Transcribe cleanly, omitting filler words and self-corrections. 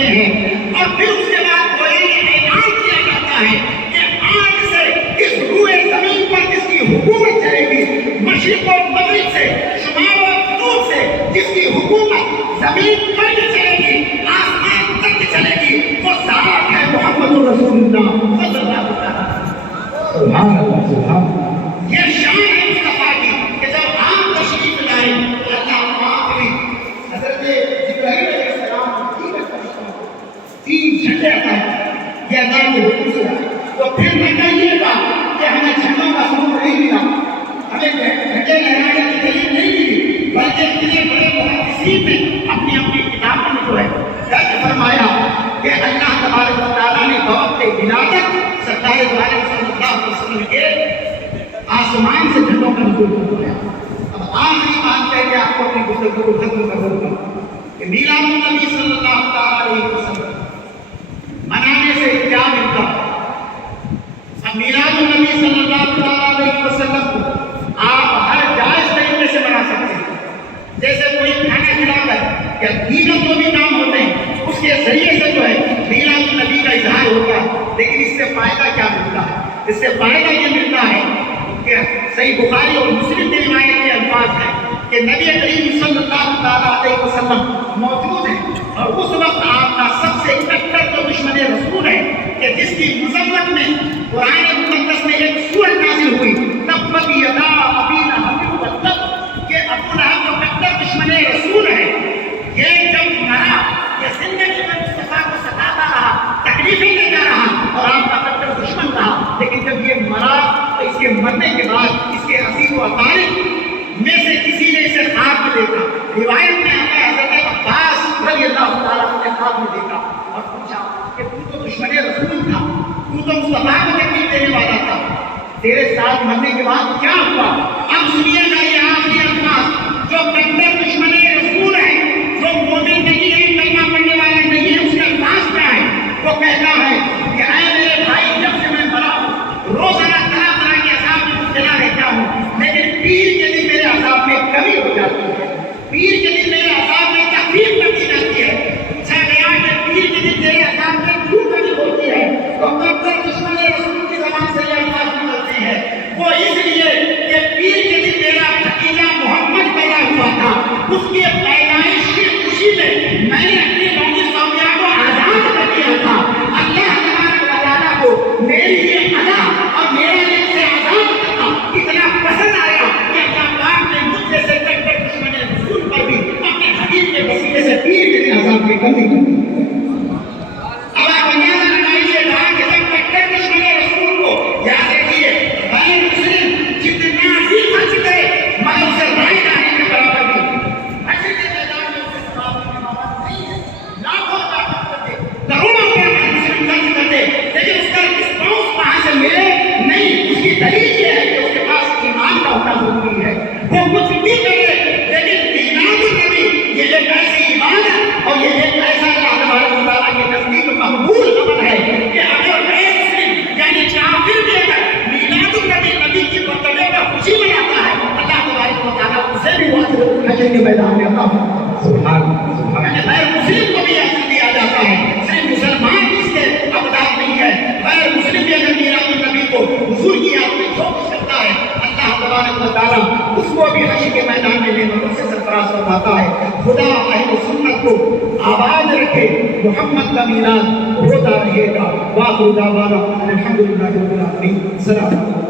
ہوتے ہیں اور پھر اس کے بعد وہ اعلان کیا جاتا ہے کہ آج سے اس روئے زمین پر جس کی حکومت چلے گی، مشرق و مغرب سے شمال و جنوب سے جس کی حکومت زمین پر بھی چلے گی، آسمان تک بھی چلے گی، وہ ذات ہے محمد رسول اللہ صلی اللہ علیہ وسلم۔ سبحان اللہ، سبحان اللہ۔ یہ شان ہے مصطفیٰ کی کہ جب آپ تشریف لائے اللہ پاک نے حضرت جبرائیل علیہ السلام تین جھنڈے عطا یہ اللہ کے حکم سے آئے، تو پھر نہ کہیے گا کہ ہمیں جھنڈوں کا ثبوت نہیں ملا، ہمیں جھنڈے لہرانے کی دلیل نہیں ملی، بلکہ اتنے بڑے محدثین نے اپنی اپنی کتابوں میں جو ہے درج فرمایا کہ اللہ تبارک و تعالیٰ نے وقت ولادت سرکار دو عالم صلی اللہ علیہ وسلم کے آسمان سے جھنڈوں کا نزول فرمایا۔ اب آخری بات کہہ کے آپ کو اپنی گفتگو کو ختم کروں گا کہ میلاد النبی صلی اللہ علیہ وسلم منانے سے کیا ملتا ہے؟ اب میلاد النبی صلی اللہ علیہ وسلم کو آپ ہر جائز طریقے سے منا سکتے ہیں، جیسے کوئی کھانا کھلاتا ہے یا دیگر جو بھی کام ہوتے ہیں اس کے ذریعے سے جو ہے میلاد النبی کا اظہار ہوتا ہے، لیکن اس سے فائدہ کیا ملتا ہے؟ اس سے فائدہ یہ ملتا ہے کہ صحیح بخاری اور مسلم کی روایت کے الفاظ ہیں کہ نبی کریم صلی اللہ علیہ وسلم موجود ہیں اور اس وقت آپ کا سب سے کٹر جو دشمن رسول ہے کہ جس کی مذمت میں قرآن مقدس میں ایک سورت نازل ہوئی تبت یدا ابی لہب وتب، کہ ابو لہب جو کٹر دشمن رسول ہے یہ جب مرا، یہ زندگی میں مصطفیٰ کو ستاتا رہا، تکلیفیں دیتا رہا اور آپ کا کٹر دشمن رہا، لیکن جب یہ مرا تو اس کے مرنے کے بعد اس کے عزیز و اقارب میں سے کسی نے اسے خواب میں دیکھا۔ روایت میں آتا ہے حضرت عباس رضی اللہ تعالیٰ عنہ نے خواب میں دیکھا اور پوچھا کہ تو دشمن رسول تھا، تو مصطفیٰ کو تکلیف دینے والا تھا، تیرے ساتھ مرنے کے بعد کیا ہوا؟ اب سنیے گا یہ آخری الفاظ، جو کٹر دشمن رسول ہے، جو مومن نہیں ہے، کلمہ پڑھنے والا نہیں ہے، اس کا الفاظ کیا ہے؟ وہ کہتا ہے کہ اے میرے بھائی، جب سے میں مرا ہوں روزانہ طرح طرح کے عذاب میں مبتلا رہتا ہوں، لیکن پیر کے دن میرے عذاب میں کمی ہو جاتی ہے، پیر کے دن میرے عذاب میں تخفیف کر دی جاتی ہے۔ پوچھا گیا کہ پیر کے دن میرے عذاب میں کیوں کمی ہوتی ہے؟ تو کٹر دشمن رسول کی زبان سے یہ الفاظ نکلتے ہیں، وہ اس لیے کہ پیر کے دن میرا بھتیجا محمد پیدا ہوا تھا، اس کے پیدائش کی خوشی میں میں نے اپنی قومی سومیہ کو آزاد کر دیا تھا۔ اللہ تبارک و تعالیٰ کو میری یہ ادا اور میرا یہ سے آزاد کرنا اتنا پسند آیا کہ اللہ پاک نے مجھ جیسے کٹر دشمن رسول پر بھی اپنے حبیب کے وسیلے سے پیر کے دن عذاب کی کمی کر دی۔ اب آپ اندازہ لگائیے گا کہ جب کٹر دشمن رسول کو یاد رکھیے غیر مسلم جتنا بھی خرچ کرے مگر اسے رائے لانے کے برابر نہیں، حشر کے میدان میں اسے ثواب کی مقام نہیں ہے، لاکھوں طاقت کرتے کروڑوں روپے مسلم خرچ کرتے، لیکن اس کا رسپانس کہاں سے ملے؟ نہیں، اس کی دلیل یہ ہے کہ اس کے پاس ایمان کا ہونا ضروری ہے، وہ کچھ بھی کرے لیکن میلاد النبی یہ ایک ایسی ایمان ہے اور یہ ایک ایسا اللہ تبارک و تعالیٰ کے نزدیک مقبول عمل ہے کہ اگر غیر مسلم یعنی کافر بھی اگر میلاد النبی نبی کی مرتبے پر خوشی مناتا ہے، اللہ تبارک و تعالیٰ اسے بھی وہ حشر کے میدان میں عطا فرماتا ہے۔ سبحان اللہ، یعنی غیر مسلم کو بھی اجر دیا جاتا ہے، صرف مسلمان اس کے ابدار نہیں ہے، غیر مسلم بھی اگر میلاد النبی کو حضور کی یاد میں شوق کرتا ہے، اللہ تبارک و تعالیٰ اس کو بھی حشر کے میدان میں نعمتوں سے سرفراز فرماتا ہے۔ خدا اہل سنت کو آباد رکھے، محمد کا میلاد ہوتا رہے گا۔ وآخر دعوانا الحمدللہ رب العالمین۔ السلام علیکم۔